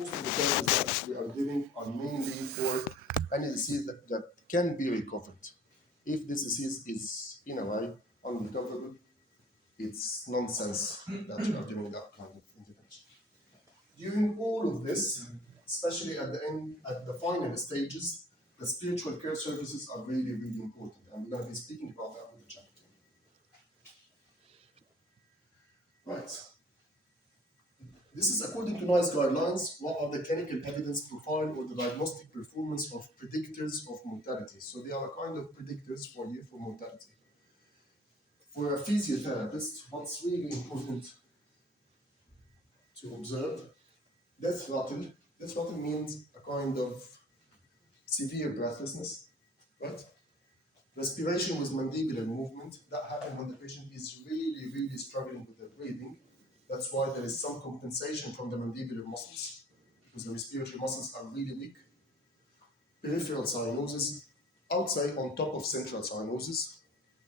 most of the cases that we are giving are mainly for any disease that can be recovered. If this disease is, in a way, unrecoverable, it's nonsense that you are giving that kind of intervention. During all of this, especially at the end, at the final stages, the spiritual care services are really, really important, and we're going to be speaking about that with the chapter. Right. This is according to NICE guidelines. What are the clinical evidence profile or the diagnostic performance of predictors of mortality? So they are a kind of predictors for you for mortality. For a physiotherapist, what's really important to observe, death rattle. Death rattle means a kind of severe breathlessness, right? Respiration with mandibular movement, that happens when the patient is really, really struggling with their breathing. That's why there is some compensation from the mandibular muscles, because the respiratory muscles are really weak. Peripheral cyanosis, outside on top of central cyanosis.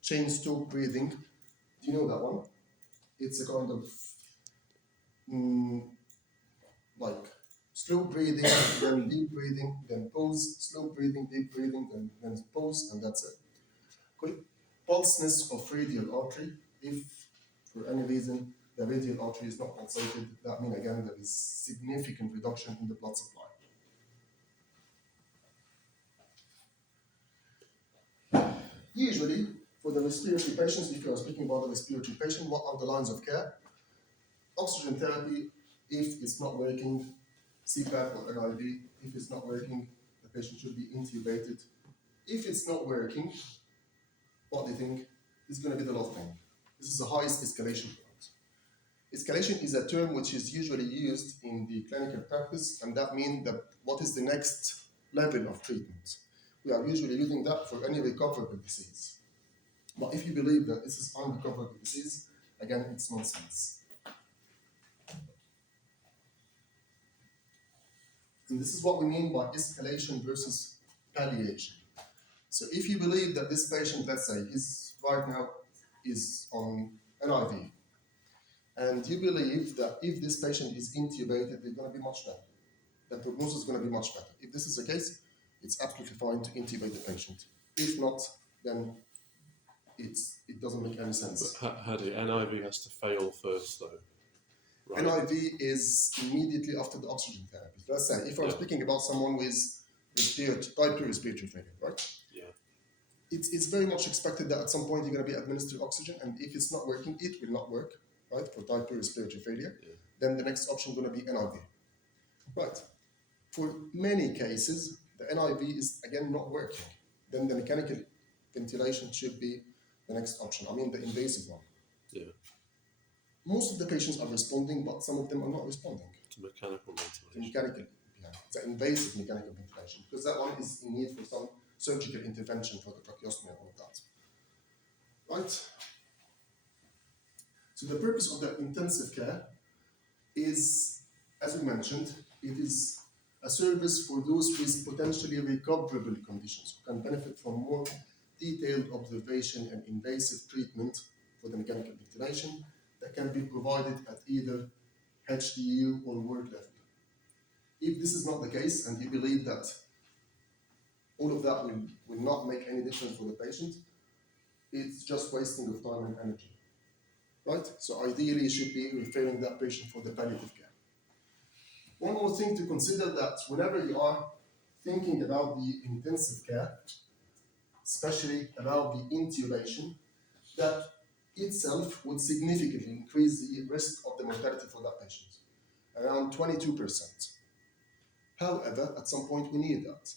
Chain stroke breathing, do you know that one? It's a kind of like slow breathing, then deep breathing, then pause, slow breathing, deep breathing, then pause, and that's it. Quick pulseness of radial artery. If for any reason the radial artery is not pulsated, that means again there is significant reduction in the blood supply. Usually, for the respiratory patients, if you are speaking about the respiratory patient, what are the lines of care? Oxygen therapy, if it's not working, CPAP or NIV, if it's not working, the patient should be intubated. If it's not working, what do you think? This is going to be the last thing. This is the highest escalation point. Escalation is a term which is usually used in the clinical practice, and that means that what is the next level of treatment. We are usually using that for any recoverable disease. But if you believe that this is unrecoverable disease, again, it's nonsense. And this is what we mean by escalation versus palliation. So if you believe that this patient, let's say, is right now is on NIV, and you believe that if this patient is intubated, they're going to be much better. The prognosis is going to be much better. If this is the case, it's absolutely fine to intubate the patient. If not, then it doesn't make any sense. But how do NIV has to fail first, though? Right. NIV is immediately after the oxygen therapy. Let's say, if I'm speaking about someone with type 2 respiratory failure, right? Yeah. It's very much expected that at some point you're going to be administered oxygen, and if it's not working, it will not work, right? For type 2 respiratory failure, then the next option is going to be NIV. Right. For many cases, the NIV is again not working. Then the mechanical ventilation should be the next option. I mean the invasive one. Yeah. Most of the patients are responding, but some of them are not responding. To mechanical ventilation. To mechanical, the invasive mechanical ventilation, because that one is in need for some surgical intervention for the tracheostomy and all of that. Right? So the purpose of the intensive care is, as we mentioned, it is a service for those with potentially recoverable conditions who can benefit from more detailed observation and invasive treatment for the mechanical ventilation that can be provided at either HDU or ward level. If this is not the case, and you believe that all of that will not make any difference for the patient, it's just wasting of time and energy. Right? So ideally, you should be referring that patient for the palliative care. One more thing to consider, that whenever you are thinking about the intensive care, especially about the intubation, that itself would significantly increase the risk of the mortality for that patient, around 22%. However, at some point we need that,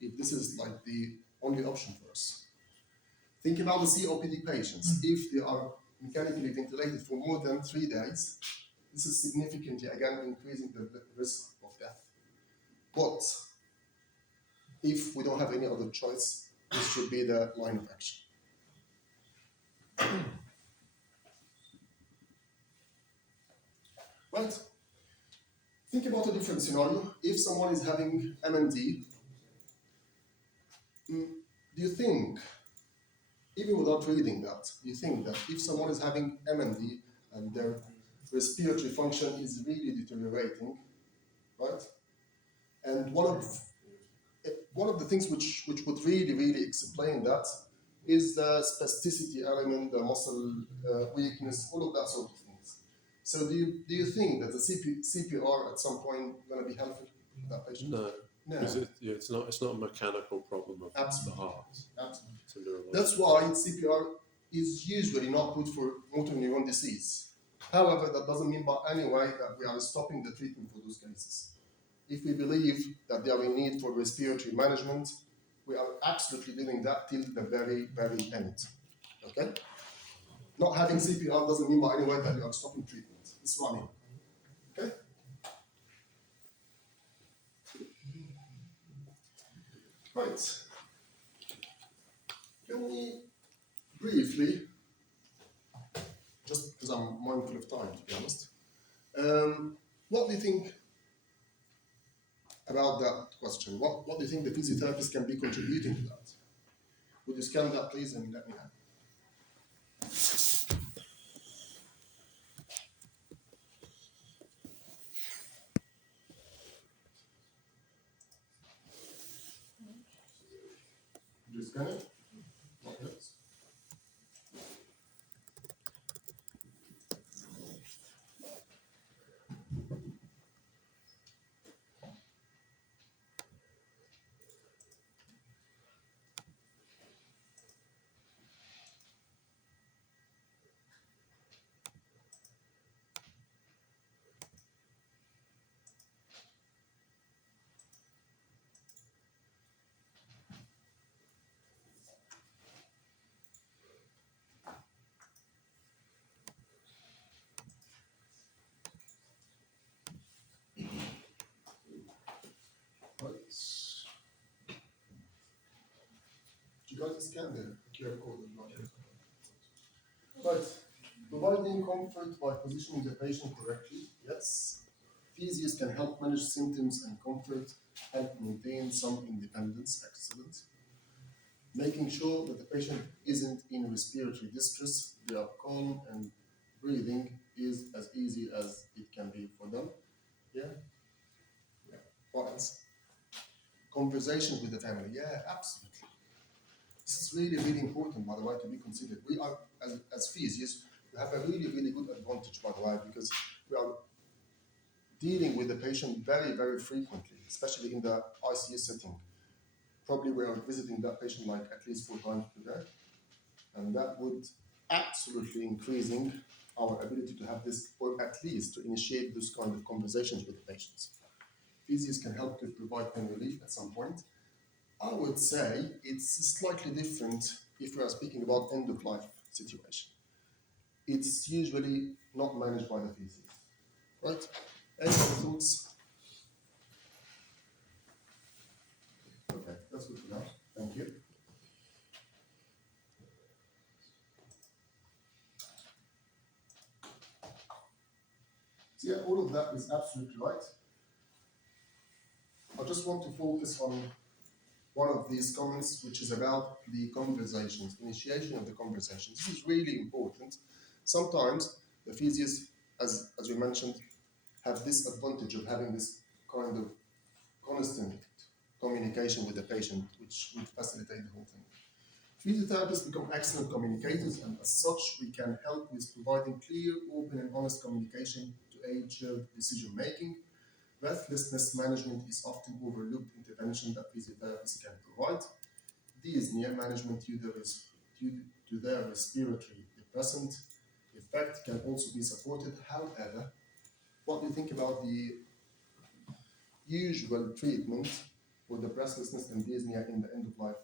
if this is like the only option for us. Think about the COPD patients. If they are mechanically ventilated for more than 3 days, this is significantly, again, increasing the risk of death. But if we don't have any other choice, this should be the line of action. Right? Think about a different scenario. If someone is having MND, do you think, even without reading that, do you think that if someone is having MND and their respiratory function is really deteriorating, right? things which would really explain that is the spasticity element, the muscle weakness, all of that sort of things. So do you think that the CPR at some point going to be helpful for that patient? No, No, because it's not a mechanical problem of Absolutely. the heart. absolutely. It's a neurological. That's why CPR is usually not good for motor neuron disease. However, that doesn't mean by any way that we are stopping the treatment for those cases. If we believe that they are in need for respiratory management, we are absolutely doing that till the very end. Okay? Not having CPR doesn't mean by any way that you are stopping treatment. This is what I mean. Okay? Right. Can we briefly, just because I'm mindful of time, to be honest, what do you think about that question? What do you think the physiotherapist can be contributing to that? Would you scan that, please, and let me know? Would you scan it? Not yet. Right. Do you guys scan the QR code? Not yet. Right. Providing comfort by positioning the patient correctly. Yes. Physios can help manage symptoms and comfort, help maintain some independence. Excellent. Making sure that the patient isn't in respiratory distress, they are calm and breathing is as easy as it can be for them. Yeah? Yeah. What else? Conversation with the family. Yeah, absolutely. This is really important, by the way, to be considered. We are, as physios, we have a really good advantage, by the way, because we are dealing with the patient very frequently, especially in the ICU setting. Probably we are visiting that patient like at least 4 times per day. And that would absolutely increasing our ability to have this, or at least to initiate this kind of conversations with the patients. Physios can help to provide pain relief at some point. I would say it's slightly different if we are speaking about end-of-life situation. It's usually not managed by the physios, right? Any other thoughts? Okay, that's good for now. Thank you. So yeah, all of that is absolutely right. I just want to focus on one of these comments, which is about the conversations, initiation of the conversations. This is really important. Sometimes the physios, as we mentioned, have this advantage of having this kind of constant communication with the patient, which would facilitate the whole thing. Physiotherapists become excellent communicators, and as such, we can help with providing clear, open, and honest communication to aid shared decision making. Breathlessness management is often overlooked intervention that physiotherapists can provide. Dyspnea management due to their respiratory depressant effect can also be supported. However, what do you think about the usual treatment for the breathlessness and dyspnea in the end of life?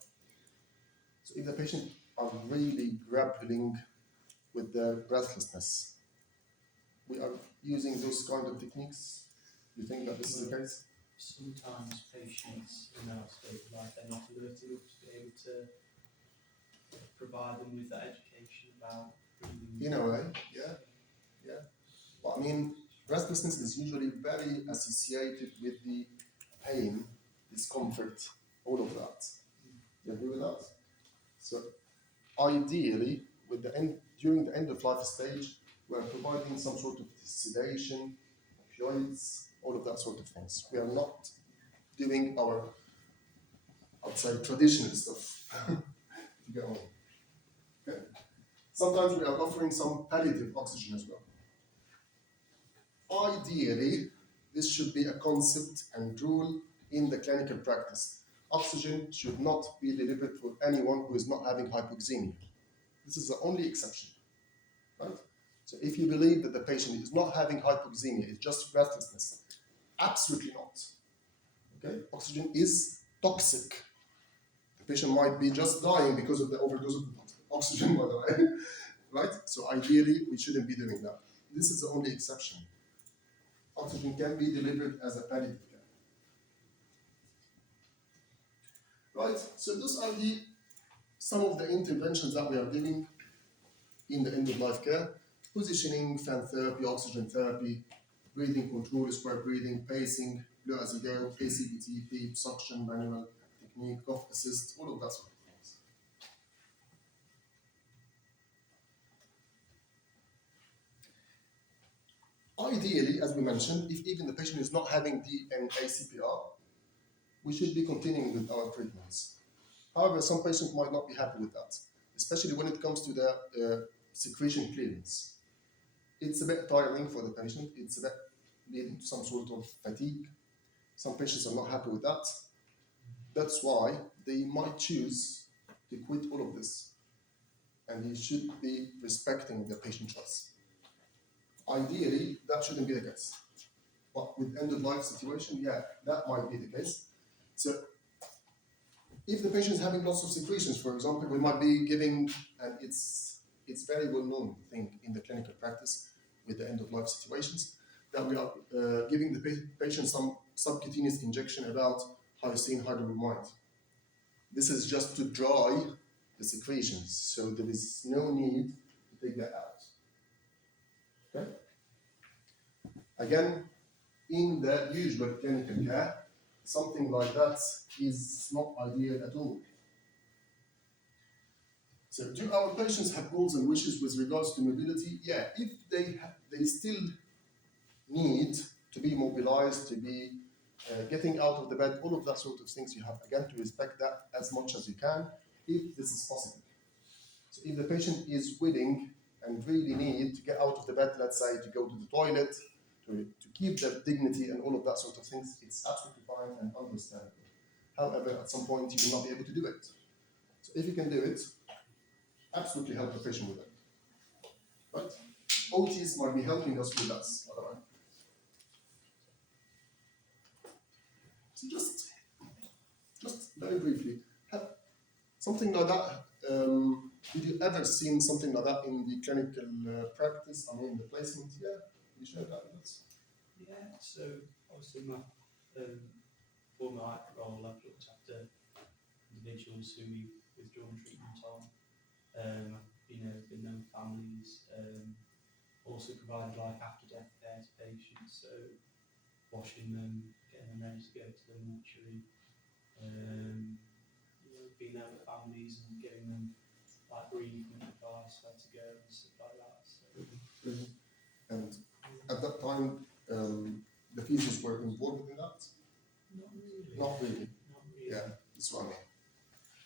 So if the patient are really grappling with their breathlessness, we are using those kind of techniques. Do you think that this is the case? Sometimes patients in that state of life, they're not alerted enough to be able to provide them with that education about breathing. In a way, yeah. But I mean, breathlessness is usually very associated with the pain, discomfort, all of that. You agree with that? So ideally, during the end of life stage, we are providing some sort of sedation, opioids, all of that sort of things. We are not doing outside traditional stuff. If you get on. Okay. Sometimes we are offering some palliative oxygen as well. Ideally, this should be a concept and rule in the clinical practice. Oxygen should not be delivered for anyone who is not having hypoxemia. This is the only exception, right? So if you believe that the patient is not having hypoxemia, it's just breathlessness, absolutely not. Okay, oxygen is toxic. The patient might be just dying because of the overdose of oxygen, by the way, right? So ideally, we shouldn't be doing that. This is the only exception. Oxygen can be delivered as a palliative care. Right, so those are some of the interventions that we are doing in the end-of-life care. Positioning, fan therapy, oxygen therapy, breathing control, square breathing, pacing, blow as you go, KCBT, PEEP, suction, manual technique, cough assist, all of that sort of things. Ideally, as we mentioned, if even the patient is not having DNA CPR, we should be continuing with our treatments. However, some patients might not be happy with that, especially when it comes to the secretion clearance. It's a bit tiring for the patient. It's a bit leading to some sort of fatigue. Some patients are not happy with that. That's why they might choose to quit all of this. And you should be respecting the patient choice. Ideally, that shouldn't be the case. But with end-of-life situation, yeah, that might be the case. So if the patient is having lots of secretions, for example, we might be giving, and it's very well known thing in the clinical practice with the end-of-life situations, that we are giving the patient some subcutaneous injection about hyoscine hydrobromide. This is just to dry the secretions, so there is no need to take that out. Okay? Again, in the usual clinical care, something like that is not ideal at all. So, do our patients have goals and wishes with regards to mobility? Yeah, if they still need to be mobilized, to be getting out of the bed, all of that sort of things, you have again to respect that as much as you can, if this is possible. So, if the patient is willing and really need to get out of the bed, let's say to go to the toilet, to keep their dignity and all of that sort of things, it's absolutely fine and understandable. However, at some point you will not be able to do it. So if you can do it, absolutely help the patient with it. Right? OTs might be helping us with that, by the way. So just very briefly, something like that, did you ever seen something like that in the clinical practice, I mean the placement? Yeah, you share that with us. Yeah, so obviously my former role, I've looked after individuals who we've withdrawn treatment on. Been known families, also provided life after death care to patients, so washing them, getting them ready to go to the mortuary, being there with families and giving them like bereavement advice, where to go and stuff like that. So. And at that time, the physios were involved in that? Not really. Not really. Not really. Yeah, that's what I mean.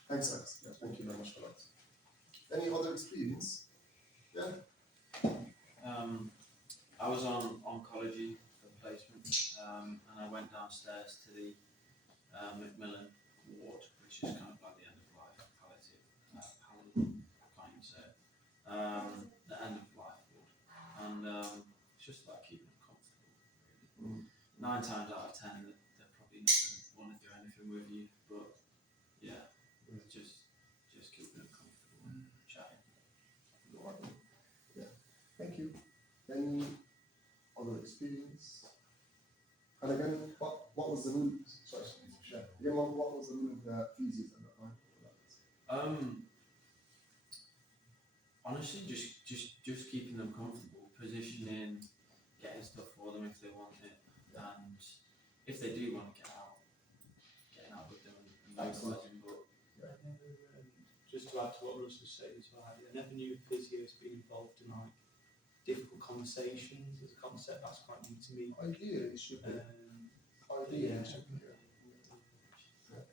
Thanks, Alex. Yeah, thank you very much for that. Any other experience? Yeah. I was on oncology for placement, and I went downstairs to the Macmillan ward, which is kind of like the end of life palliative, I can't even say it, the end of life ward, and it's just about keeping them comfortable, really. 9 times out of 10, they're probably not going to want to do anything with you, but yeah, just keeping them comfortable and chatting. Yeah, thank you. Any other experience? And again, what was the rule? Sorry, again, what was the rule of the physios at that time? Honestly, just keeping them comfortable, positioning, getting stuff for them if they want it, and if they do want to get out, getting out with them and mobilising. But Just to add to what Russ was saying as well, I never knew physios being involved in like difficult conversations as a concept. That's quite new to me. Ideally, it should be. Ideally, it should be. Yeah.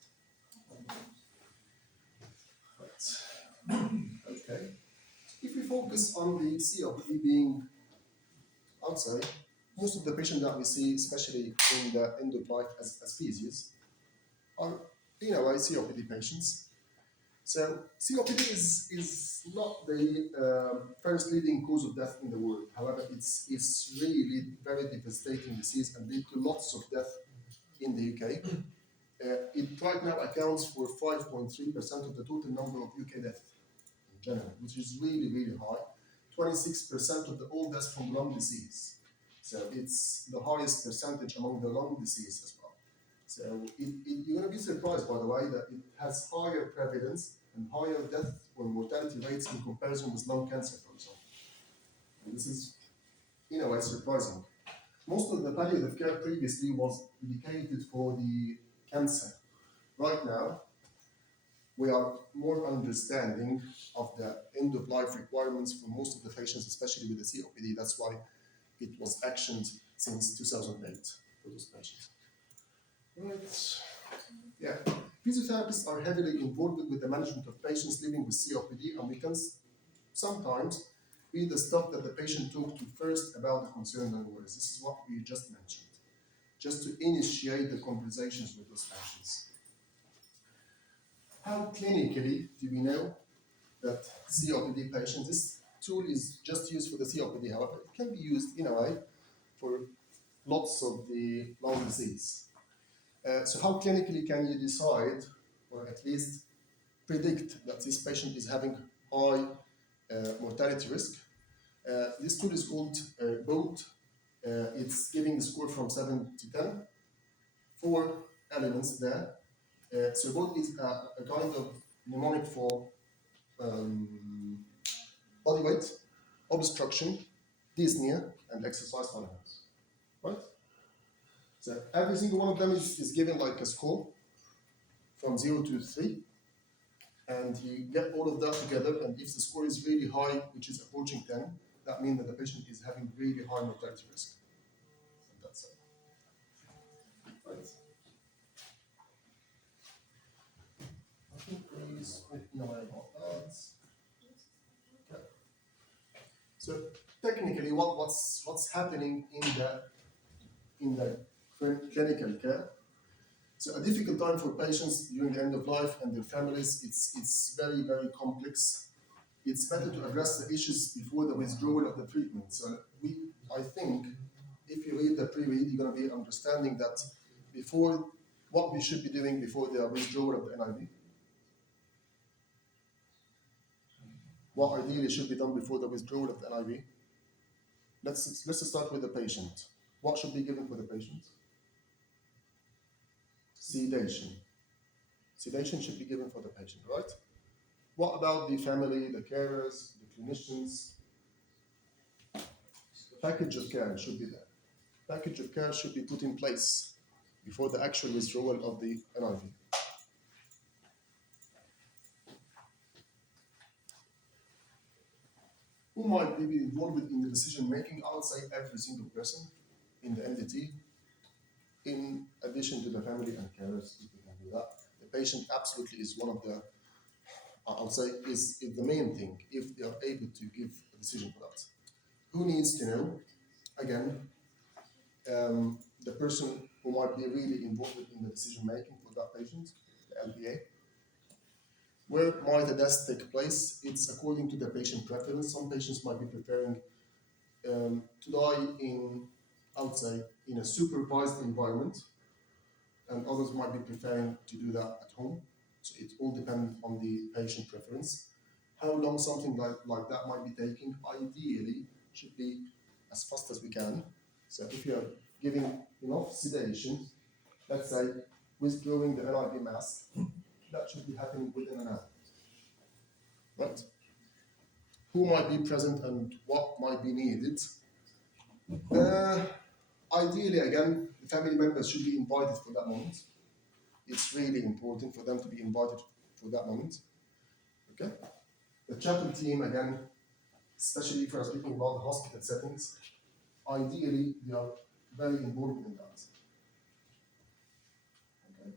focus on the COPD being, I would say, most of the patients that we see, especially in the end of life as physios, are in a way COPD patients. So COPD is not the first leading cause of death in the world. However, it's really very devastating disease and lead to lots of death in the UK. It right now accounts for 5.3% of the total number of UK deaths in general, which is really, really high. 26% of the all deaths from lung disease. So it's the highest percentage among the lung disease as well. So you're going to be surprised, by the way, that it has higher prevalence and higher death or mortality rates in comparison with lung cancer, for example. And this is, in a way, surprising. Most of the palliative care previously was dedicated for the cancer. Right now, we are more understanding of the end-of-life requirements for most of the patients, especially with the COPD. That's why it was actioned since 2008 for those patients. Right. Yeah. Physiotherapists are heavily involved with the management of patients living with COPD, and we can sometimes be the stop that the patient talked to first about the concern and worries. This is what we just mentioned, just to initiate the conversations with those patients. How clinically do we know that COPD patients, this tool is just used for the COPD, however, it can be used in a way for lots of the lung disease. So how clinically can you decide, or at least predict, that this patient is having high mortality risk? This tool is called BOAT. It's giving the score from 7 to 10. 4 elements there. So BOAT is a kind of mnemonic for body weight, obstruction, dyspnea, and exercise tolerance. Right? So every single one of them is given like a score from 0 to 3. And you get all of that together, and if the score is really high, which is approaching 10, that means that the patient is having really high mortality risk. And that's it. Right? I think there is no way about that. Okay. So technically, what's happening in the clinical care? So a difficult time for patients during the end of life and their families. It's very, very complex. It's better to address the issues before the withdrawal of the treatment. So I think if you read the pre-read, you're going to be understanding that before what we should be doing before the withdrawal of the NIV. What ideally should be done before the withdrawal of the NIV. Let's start with the patient. What should be given for the patient? Sedation. Sedation should be given for the patient, right? What about the family, the carers, the clinicians? Package of care should be there. Package of care should be put in place before the actual withdrawal of the NIV. Who might be involved in the decision making? I would say every single person in the MDT, in addition to the family and carers, if we can do that. The patient absolutely is one of the, I would say, is the main thing, if they are able to give a decision for that. Who needs to know? Again, the person who might be really involved in the decision making for that patient, the LPA. Where might the death take place? It's according to the patient preference. Some patients might be preferring to die in, I would say, in a supervised environment, and others might be preferring to do that at home. So it all depends on the patient preference. How long something like that might be taking, ideally, should be as fast as we can. So if you're giving enough sedation, let's say withdrawing the NIV mask, that should be happening within an hour. Right? Who might be present and what might be needed? Ideally, again, the family members should be invited for that moment. It's really important for them to be invited for that moment. Okay? The chapel team, again, especially if we're speaking about the hospital settings, ideally, they are very involved in that. Okay?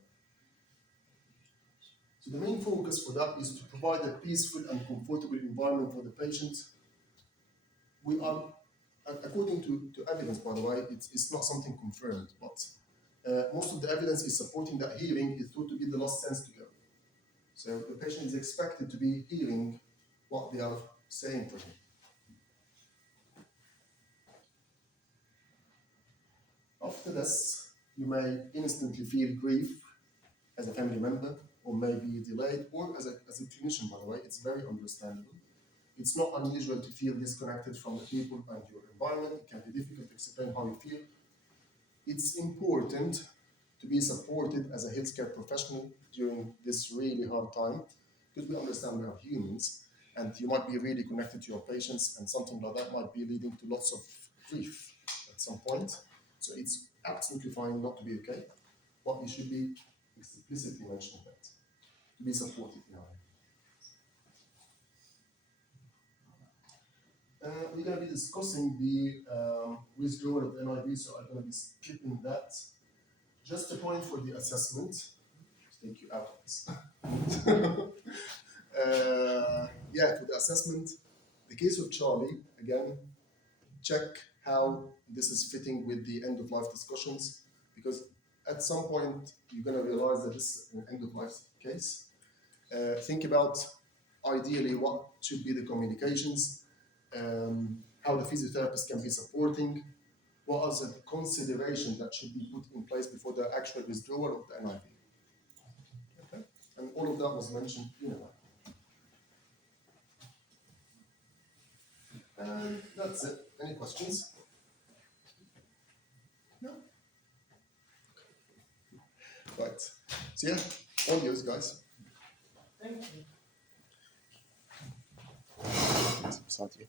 So the main focus for that is to provide a peaceful and comfortable environment for the patient we are, according to evidence, by the way, it's not something confirmed, but most of the evidence is supporting that hearing is thought to be the last sense to go. So the patient is expected to be hearing what they are saying for him. After this, you may instantly feel grief as a family member, or maybe delayed, or as a clinician, by the way, it's very understandable. It's not unusual to feel disconnected from the people and your environment. It can be difficult to explain how you feel. It's important to be supported as a healthcare professional during this really hard time, because we understand we are humans, and you might be really connected to your patients, and something like that might be leading to lots of grief at some point. So it's absolutely fine not to be okay, but you should be explicitly mentioning that, to be supported in a way. We're going to be discussing the withdrawal of NIV, so I'm going to be skipping that. Just a point for the assessment, to take you out of this. For the assessment, the case of Charlie, again, check how this is fitting with the end of life discussions, because at some point you're going to realize that this is an end of life case. Think about ideally what should be the communications, how the physiotherapist can be supporting, what are the considerations that should be put in place before the actual withdrawal of the NIV. Okay? And all of that was mentioned in a way. And that's it. Any questions? No? Right. So yeah, all yours, guys. Thank you. Beside you.